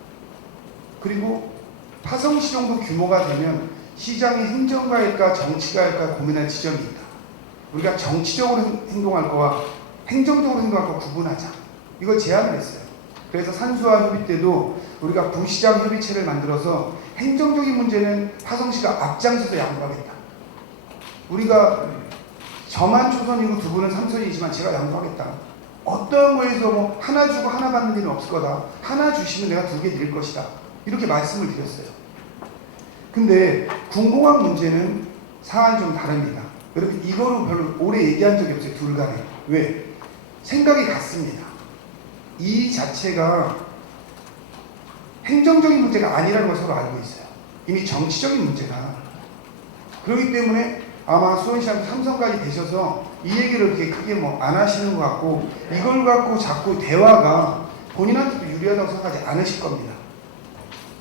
그리고 화성시 정도 규모가 되면 시장이 행정가일까 정치가일까 고민할 지점이 있다. 우리가 정치적으로 행동할 거와 행정적으로 행동할 거 구분하자. 이걸 제안을 했어요. 그래서 산수화 협의 때도 우리가 부시장 협의체를 만들어서 행정적인 문제는 화성시가 앞장서서 양보하겠다. 우리가 저만 초선이고 두 분은 3선이지만 제가 양보하겠다. 어떤 거에서 뭐 하나 주고 하나 받는 일은 없을 거다. 하나 주시면 내가 2개 드릴 것이다. 이렇게 말씀을 드렸어요. 근데 궁공항 문제는 상황이 좀 다릅니다. 여러분 이거로 별로 오래 얘기한 적이 없어요. 둘 간에. 왜? 생각이 같습니다. 이 자체가 행정적인 문제가 아니라는 걸 서로 알고 있어요. 이미 정치적인 문제다. 그렇기 때문에 아마 수원시장 3선까지 되셔서 이 얘기를 그렇게 크게 뭐 안 하시는 것 같고 이걸 갖고 자꾸 대화가 본인한테도 유리하다고 생각하지 않으실 겁니다.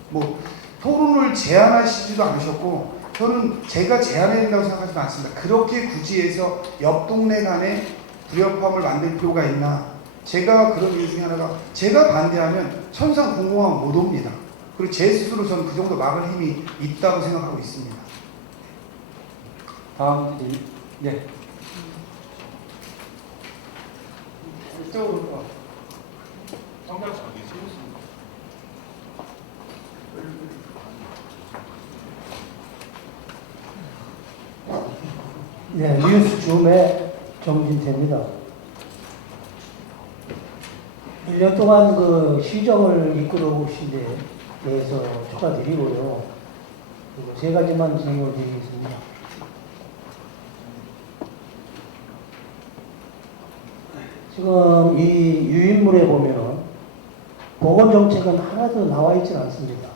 뭐 토론을 제안하시지도 않으셨고 저는 제가 제안해야 된다고 생각하지도 않습니다. 그렇게 굳이 해서 옆 동네 간에 불협화음을 만들 필요가 있나. 제가 그런 이유 중에 하나가 제가 반대하면 천상 궁공항 못 옵니다. 그리고 제 스스로 저는 그 정도 막을 힘이 있다고 생각하고 있습니다. 다음 질의. 네. 이쪽으로. 네, 뉴스 줌의 정진태입니다. 1년 동안 그 시정을 이끌어 오신 데 대해서 축하드리고요. 그리고 3가지만 질문을 드리겠습니다. 지금 이 유인물에 보면은 보건정책은 하나도 나와 있지는 않습니다.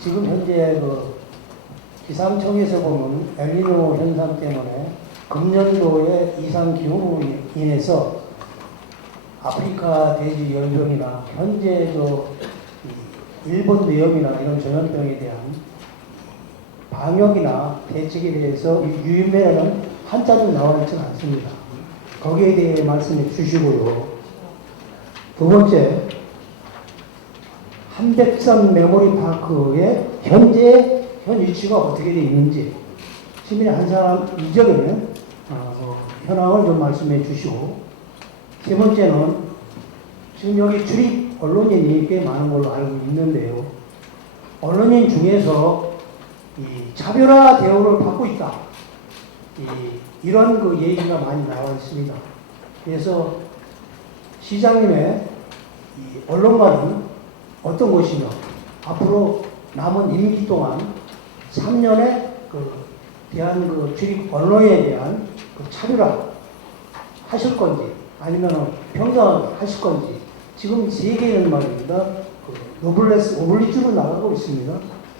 지금 현재 그 기상청에서 보면 엘니노 현상 때문에 금년도에 이상 기후로 인해서 아프리카 돼지 열병이나 현재 일본 뇌염이나 이런 전염병에 대한 방역이나 대책에 대해서 유인물에는 한자도 나와 있지는 않습니다. 거기에 대해 말씀해 주시고요. 두 번째, 한백산 메모리 파크의 현 위치가 어떻게 되어 있는지 시민 한 사람 이적에는 현황을 좀 말씀해 주시고, 세 번째는 지금 여기 출입 언론인이 꽤 많은 걸로 알고 있는데요. 언론인 중에서 이 차별화 대우를 받고 있다. 이런 그 얘기가 많이 나와 있습니다. 그래서 시장님의 이 언론관은 어떤 것이며 앞으로 남은 임기 동안 3년의 대한 출입 언론에 대한 차별화 하실 건지 아니면 평등하실 건지 지금 세계는 말입니다. 노블레스 오블리주로 나가고 있습니다.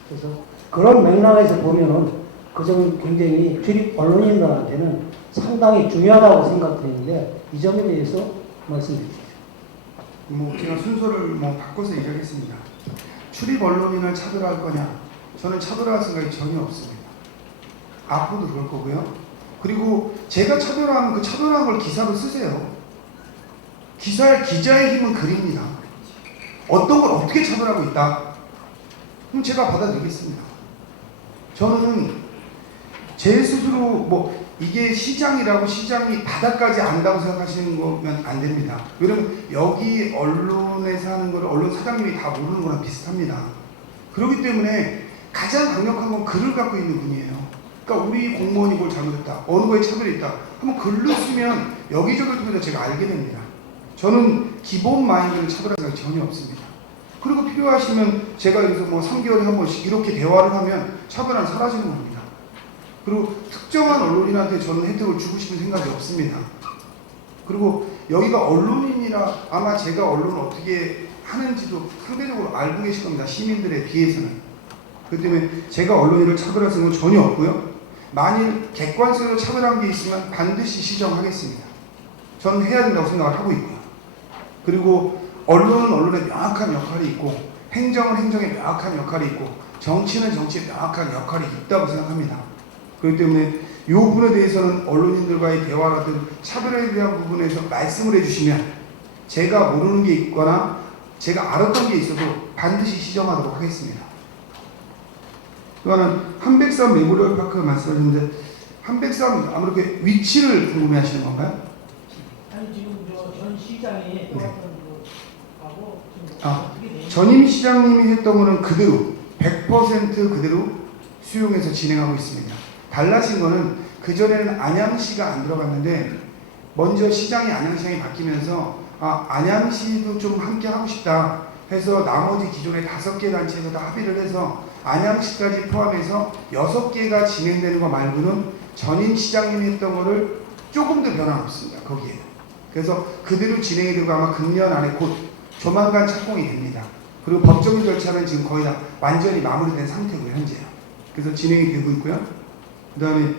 그래서 그런 맥락에서 보면은 그 점은 굉장히 출입 언론인들한테는 상당히 중요하다고 생각되는데 이 점에 대해서 말씀해 주십시오. 제가 순서를 바꿔서 얘기하겠습니다. 출입 언론인을 차별할 거냐? 저는 차별할 생각이 전혀 없습니다. 앞으로도 그럴 거고요. 그리고 제가 차별하면 그 차별한 걸 기사로 쓰세요. 기자의 힘은 글입니다. 어떤 걸 어떻게 차별하고 있다? 그럼 제가 받아들이겠습니다. 저는 제 스스로 뭐 이게 시장이라고 시장이 바닥까지 안다고 생각하시는 거면 안 됩니다. 왜냐면 여기 언론에서 하는 거를 언론 사장님이 다 모르는 거랑 비슷합니다. 그렇기 때문에 가장 강력한 건 글을 갖고 있는 분이에요. 그러니까 우리 공무원이 뭘 잘못했다, 어느 거에 차별이 있다 한번 글로 쓰면 여기저기 통해서 제가 알게 됩니다. 저는 기본 마인드는 차별할 생각이 전혀 없습니다. 그리고 필요하시면 제가 여기서 뭐 3개월에 한 번씩 이렇게 대화를 하면 차별은 사라지는 겁니다. 그리고 특정한 언론인한테 저는 혜택을 주고 싶은 생각이 없습니다. 그리고 여기가 언론인이라 아마 제가 언론을 어떻게 하는지도 상대적으로 알고 계실 겁니다. 시민들에 비해서는. 그렇기 때문에 제가 언론인을 차별할 생각은 전혀 없고요. 만일 객관성으로 차별한 게 있으면 반드시 시정하겠습니다. 저는 해야 된다고 생각을 하고 있고요. 그리고 언론은 언론의 명확한 역할이 있고 행정은 행정의 명확한 역할이 있고 정치는 정치의 명확한 역할이 있다고 생각합니다. 그렇기 때문에 이 부분에 대해서는 언론인들과의 대화라든 차별에 대한 부분에서 말씀을 해주시면 제가 모르는 게 있거나 제가 알았던 게 있어도 반드시 시정하도록 하겠습니다. 또 하나는 한백산 메모리얼 파크 말씀하셨는데 한백산 아무래도 위치를 궁금해하시는 건가요? 아니 지금 전 시장이 하고 전임 시장님이 했던 거는 그대로 100% 그대로 수용해서 진행하고 있습니다. 달라진 거는 그전에는 안양시가 안 들어갔는데 먼저 시장이 안양시장이 바뀌면서 안양시도 좀 함께 하고 싶다 해서 나머지 기존의 5개 단체에서 다 합의를 해서 안양시까지 포함해서 6개가 진행되는 거 말고는 전임 시장님이 했던 거를 조금 더 변화 없습니다. 거기에. 그래서 그대로 진행이 되고 아마 금년 안에 곧 조만간 착공이 됩니다. 그리고 법적인 절차는 지금 거의 다 완전히 마무리된 상태고요. 현재요. 그래서 진행이 되고 있고요. 그 다음에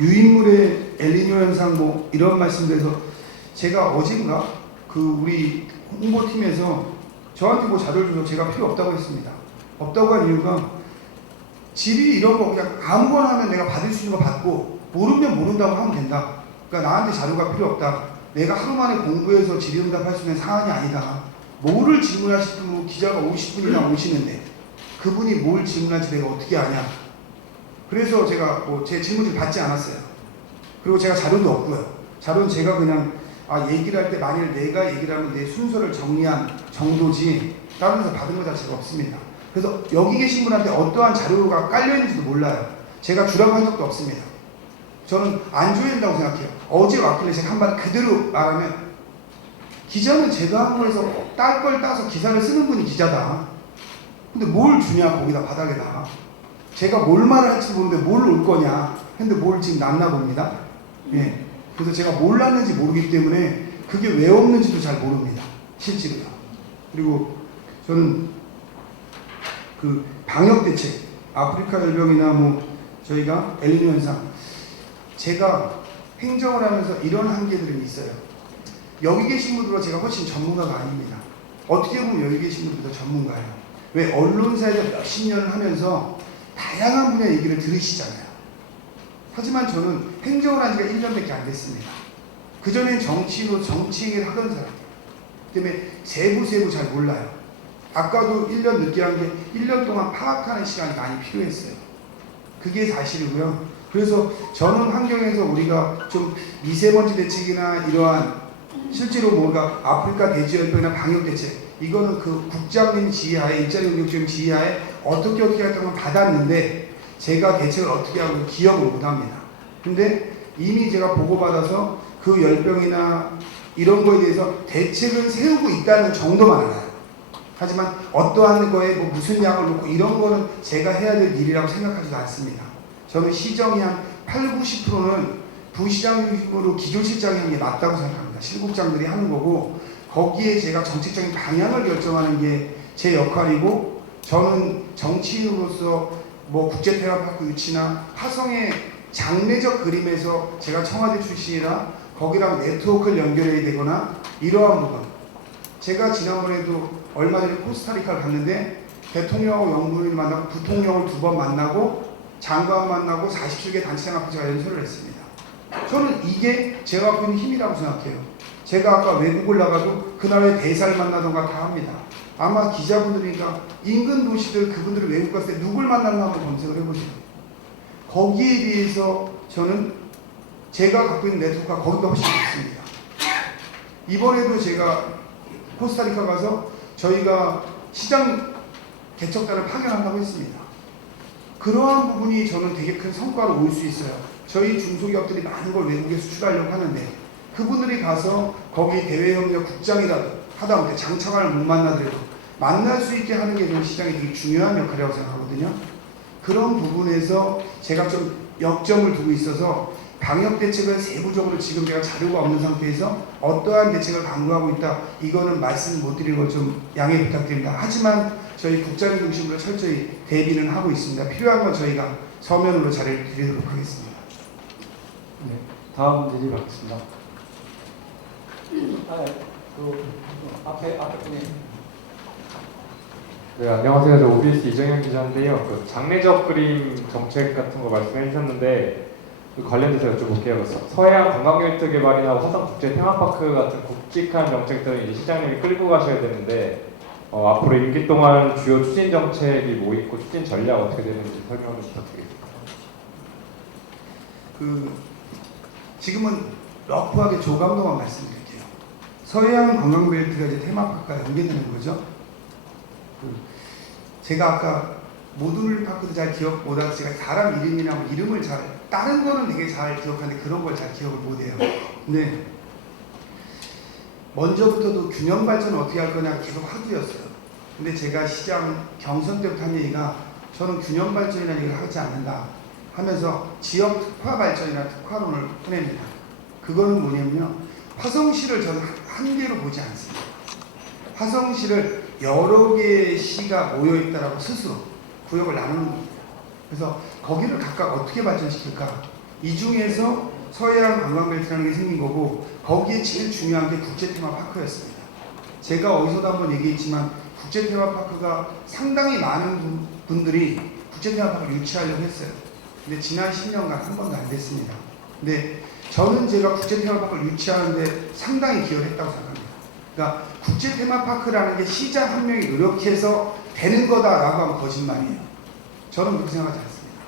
유인물의 엘니뇨 현상 뭐 이런 말씀드려서 제가 어젠가 그 우리 홍보팀에서 저한테 뭐 자료를 줘서 제가 필요 없다고 했습니다. 없다고 한 이유가 질이 이런 거 그냥 아무거나 하면 내가 받을 수 있는 거 받고 모르면 모른다고 하면 된다. 그러니까 나한테 자료가 필요 없다. 내가 하루 만에 공부해서 질의응답할 수 있는 사안이 아니다. 뭐를 질문하실 분 기자가 50분이나 오시는데 그분이 뭘 질문할지 내가 어떻게 아냐. 그래서 제가 뭐 제 질문을 받지 않았어요. 그리고 제가 자료도 없고요. 자료는 제가 그냥 얘기를 할 때 만일 내가 얘기를 하면 내 순서를 정리한 정도지 다른 데서 받은 것 자체가 없습니다. 그래서 여기 계신 분한테 어떠한 자료가 깔려있는지도 몰라요. 제가 주라고 한 적도 없습니다. 저는 안 줘야 된다고 생각해요. 어제 왔길래 제가 한번 그대로 말하면 기자는 제가 한 거에서 딸 걸 따서 기사를 쓰는 분이 기자다. 근데 뭘 주냐 거기다 바닥에다. 제가 뭘 말을 할지 모르는데 뭘 올 거냐. 근데 뭘 지금 났나 봅니다. 예. 그래서 제가 뭘 났는지 모르기 때문에 그게 왜 없는지도 잘 모릅니다. 실제로요. 그리고 저는 그 방역 대책, 아프리카 열병이나 뭐 저희가 엘니뇨 현상, 제가 행정을 하면서 이런 한계들은 있어요. 여기 계신 분들보다 제가 훨씬 전문가가 아닙니다. 어떻게 보면 여기 계신 분들보다 전문가예요. 왜 언론사에서 몇십 년을 하면서 다양한 분야의 얘기를 들으시잖아요. 하지만 저는 행정을 한 지가 1년밖에 안 됐습니다. 그전엔 정치로 정치 얘기를 하던 사람이에요. 때문에 세부 잘 몰라요. 아까도 1년 늦게 한 게 1년 동안 파악하는 시간이 많이 필요했어요. 그게 사실이고요. 그래서 저는 환경에서 우리가 좀 미세먼지 대책이나 이러한 실제로 뭔가 아프리카 돼지열병이나 방역 대책 이거는 그 국장님 지휘하에 일자리 운영팀 지휘하에 어떻게 했던 건 받았는데 제가 대책을 어떻게 하고 기억을 못합니다. 근데 이미 제가 보고받아서 그 열병이나 이런 거에 대해서 대책을 세우고 있다는 정도만 알아요. 하지만 어떠한 거에 뭐 무슨 약을 놓고 이런 거는 제가 해야 될 일이라고 생각하지도 않습니다. 저는 시정이 한 8, 90%는 부시장으로 기조실장이 하는 게 맞다고 생각합니다. 실국장들이 하는 거고 거기에 제가 정책적인 방향을 결정하는 게 제 역할이고 저는 정치인으로서 뭐 국제테마파크 유치나 화성의 장래적 그림에서 제가 청와대 출신이라 거기랑 네트워크를 연결해야 되거나 이러한 부분 제가 지난번에도 얼마 전에 코스타리카를 갔는데 대통령하고 영부인을 만나고 부통령을 2번 만나고 장관 만나고 47개 단체장 앞에 제가 연설을 했습니다. 저는 이게 제가 갖고 있는 힘이라고 생각해요. 제가 아까 외국을 나가도 그 나라의 대사를 만나던가 다 합니다. 아마 기자분들이니까 인근 도시들 그분들이 외국 갔을 때 누굴 만났나 한번 검색을 해보세요. 거기에 비해서 저는 제가 갖고 있는 네트워크가 거기가 훨씬 좋습니다. 이번에도 제가 코스타리카 가서 저희가 시장 개척단을 파견한다고 했습니다. 그러한 부분이 저는 되게 큰 성과로 올 수 있어요. 저희 중소기업들이 많은 걸 외국에 수출하려고 하는데 그분들이 가서 거기 대외협력 국장이라도 하다못해 장차관을 못 만나더라도 만날 수 있게 하는 게 저는 시장에 되게 중요한 역할이라고 생각하거든요. 그런 부분에서 제가 좀 역점을 두고 있어서 방역 대책을 세부적으로 지금 제가 자료가 없는 상태에서 어떠한 대책을 강구하고 있다, 이거는 말씀 못 드리는 걸 좀 양해 부탁드립니다. 하지만 저희 국장 중심으로 철저히 대비는 하고 있습니다. 필요한 건 저희가 서면으로 자료를 드리도록 하겠습니다. 네, 다음 질의 받겠습니다. 앞에 분이. 네, 안녕하세요. 저 OBS 이정현 기자인데요. 그 장례적 그림 정책 같은 거 말씀해 주셨는데 그 관련돼서 여쭤볼게요. 서해안 관광객 개발이나 화성 국제 테마파크 같은 굵직한 정책들은 이제 시장님이 끌고 가셔야 되는데 앞으로 임기 동안 주요 추진 정책이 뭐 있고 추진 전략 어떻게 되는지 설명을 부탁드리겠습니다. 지금은 러프하게 조감도만 말씀드릴게요. 서해안 관광벨트가 이제 테마파크가 연계되는 거죠. 제가 아까 모듈 파크도 잘 기억 못하고 제가 사람 이름이나 뭐 이름을 잘, 다른 거는 되게 잘 기억하는데 그런 걸 잘 기억을 못해요. 근데 먼저부터도 균형 발전을 어떻게 할 거냐 계속 하기였어요. 근데 제가 시장 경선 때부터 한 얘기가 저는 균형 발전이라는 얘기를 하지 않는다 하면서 지역 특화 발전이라는 특화론을 꺼냅니다. 그거는 뭐냐면요, 화성시를 저는 한 개로 보지 않습니다. 화성시를 여러 개의 시가 모여있다라고 스스로 구역을 나누는 겁니다. 그래서 거기를 각각 어떻게 발전시킬까, 이 중에서 서해안 관광벨트라는 게 생긴 거고 거기에 제일 중요한 게 국제테마파크였습니다. 제가 어디서도 한번 얘기했지만 국제테마파크가 상당히 많은 분들이 국제테마파크를 유치하려고 했어요. 근데 지난 10년간 한 번도 안 됐습니다. 근데 저는 제가 국제테마파크를 유치하는데 상당히 기여를 했다고 생각합니다. 그러니까 국제테마파크라는 게 시장 한 명이 노력해서 되는 거다라고 하면 거짓말이에요. 저는 그렇게 생각하지 않습니다.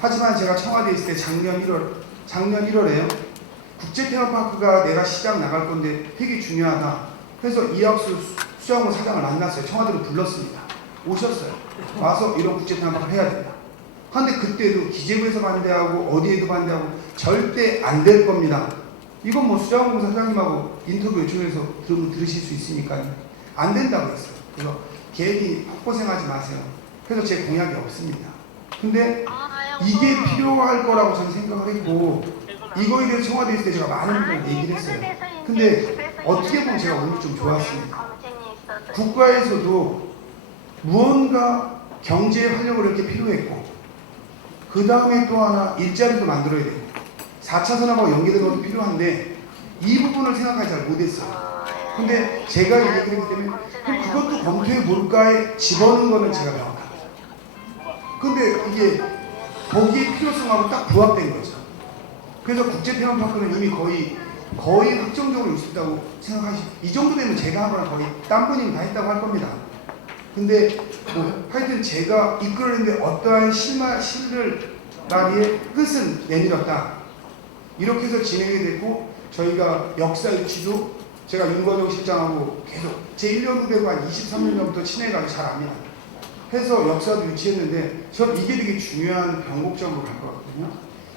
하지만 제가 청와대에 있을 때 작년 1월에요. 국제테마파크가 내가 시장 나갈 건데 되게 중요하다. 그래서 이학수 수장호 사장을 만났어요. 청와대로 불렀습니다. 오셨어요. 와서 이런 국제테마파크를 해야 된다. 그런데 그때도 기재부에서 반대하고 어디에도 반대하고 절대 안 될 겁니다. 이건 뭐 수자원공사 사장님하고 인터뷰 요청해서 들으실 수 있으니까요. 안 된다고 했어요. 그래서 괜히 헛고생하지 마세요. 그래서 제 공약이 없습니다. 근데 이게 필요할 거라고 저는 생각을 했고 이거에 대해서 청와대에 있을 때 제가 많은 분들 얘기를 했어요. 근데 어떻게 보면 제가 오늘 좀 좋았습니다. 국가에서도 무언가 경제 활력을 이렇게 필요했고 그 다음에 또 하나 일자리도 만들어야 되고 4차 산업하고 연계되는 것도 필요한데 이 부분을 생각하지 잘 못했어요. 근데 제가 얘기를 했기 때문에 그럼 그것도 검토해 볼까에 집어넣은 거는 제가 명확합니다. 근데 이게 거기에 필요성하고 딱 부합된 거죠. 그래서 국제테마파크는 이미 거의 확정적으로 있었다고 생각하시고 이 정도 되면 제가 한 거랑 거의 딴 분이 다 했다고 할 겁니다. 근데 뭐 하여튼 제가 이끌었는데 어떠한 실마리의 끝은 내밀었다. 이렇게 해서 진행이 됐고 저희가 역사 유치도 제가 윤건영 실장하고 계속 제 1년 후배고 한 23년 전부터 친해가지고 잘 압니다. 해서 역사도 유치했는데 저는 이게 되게 중요한 변곡점으로 갈 것 같거든요.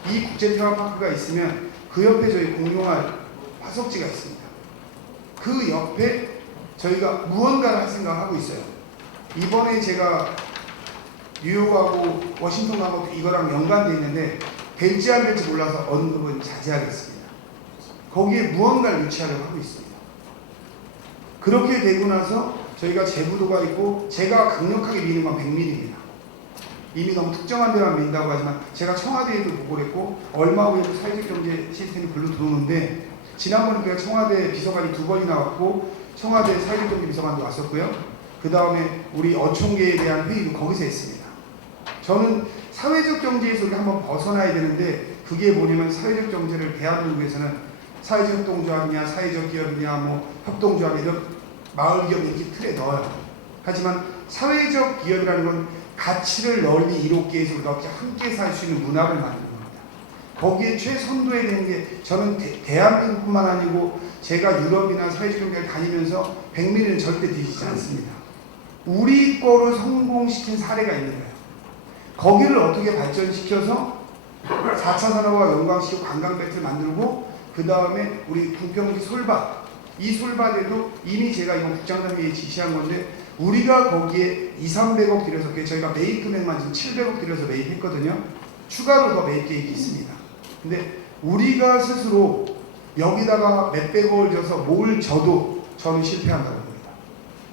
이 국제테마파크가 있으면 그 옆에 저희 공룡할 화석지가 있습니다. 그 옆에 저희가 무언가를 할 생각을 하고 있어요. 이번에 제가 뉴욕하고 워싱턴 간 것도 이거랑 연관되어 있는데 될지 안 될지 몰라서 언급은 자제하겠습니다. 거기에 무언가를 유치하려고 하고 있습니다. 그렇게 되고 나서 저희가 제부도가 있고 제가 강력하게 미는 건 100mm입니다. 이미 너무 특정한 데만 민다고 하지만 제가 청와대에도 보고를 했고 얼마 후에도 사회적 경제 시스템이 글로 들어오는데 지난번에 제가 청와대 비서관이 2번이나 왔고 청와대 사회적 경제 비서관도 왔었고요. 그 다음에 우리 어촌계에 대한 회의도 거기서 했습니다. 저는 사회적 경제에서 우리 한번 벗어나야 되는데 그게 뭐냐면 사회적 경제를 대한민국에서는 사회적 협동조합이냐, 사회적 기업이냐, 뭐 협동조합 이런 마을 기업 이렇게 틀에 넣어요. 하지만 사회적 기업이라는 건 가치를 널리 이롭게 해서 우리가 함께 살 수 있는 문화를 만드는 겁니다. 거기에 최선도에 되는 게 저는 대한민국뿐만 아니고 제가 유럽이나 사회적 경제를 다니면서 백미리는 절대 뒤지지 않습니다. 우리 거로 성공시킨 사례가 있는 거예요. 거기를 어떻게 발전시켜서 4차 산업화 연관시키고 관광벨트를 만들고 그 다음에 우리 부평지 솔밭 이 솔밭에도 이미 제가 이번 국장단위에 지시한 건데 우리가 거기에 200~300억 들여서 저희가 매입 금액만 지금 700억 들여서 매입했거든요. 추가로 더 매입 계획이 있습니다. 근데 우리가 스스로 여기다가 몇백억을 줘서 뭘 줘도 저는 실패한다고 봅니다.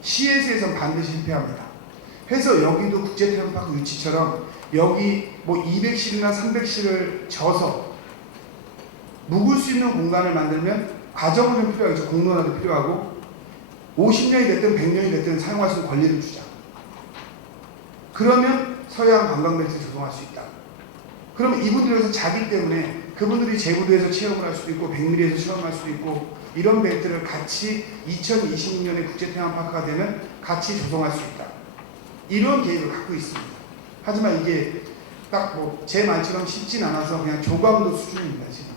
CS에선 반드시 실패합니다. 해서 여기도 국제태양파크 유치처럼 여기 뭐 200실이나 300실을 져서 묵을 수 있는 공간을 만들면 과정은 좀 필요하겠죠. 공론화도 필요하고 50년이 됐든 100년이 됐든 사용할 수 있는 권리를 주자. 그러면 서해안 관광벨트를 조성할 수 있다. 그러면 이분들에서 자기 때문에 그분들이 제주도에서 체험을 할 수도 있고 백미리에서 체험할 수도 있고 이런 벨트를 같이 2026년에 국제태양파크가 되면 같이 조성할 수 있다. 이런 계획을 갖고 있습니다. 하지만 이게 딱 뭐 제 말처럼 쉽진 않아서 그냥 조감도 수준입니다. 지금.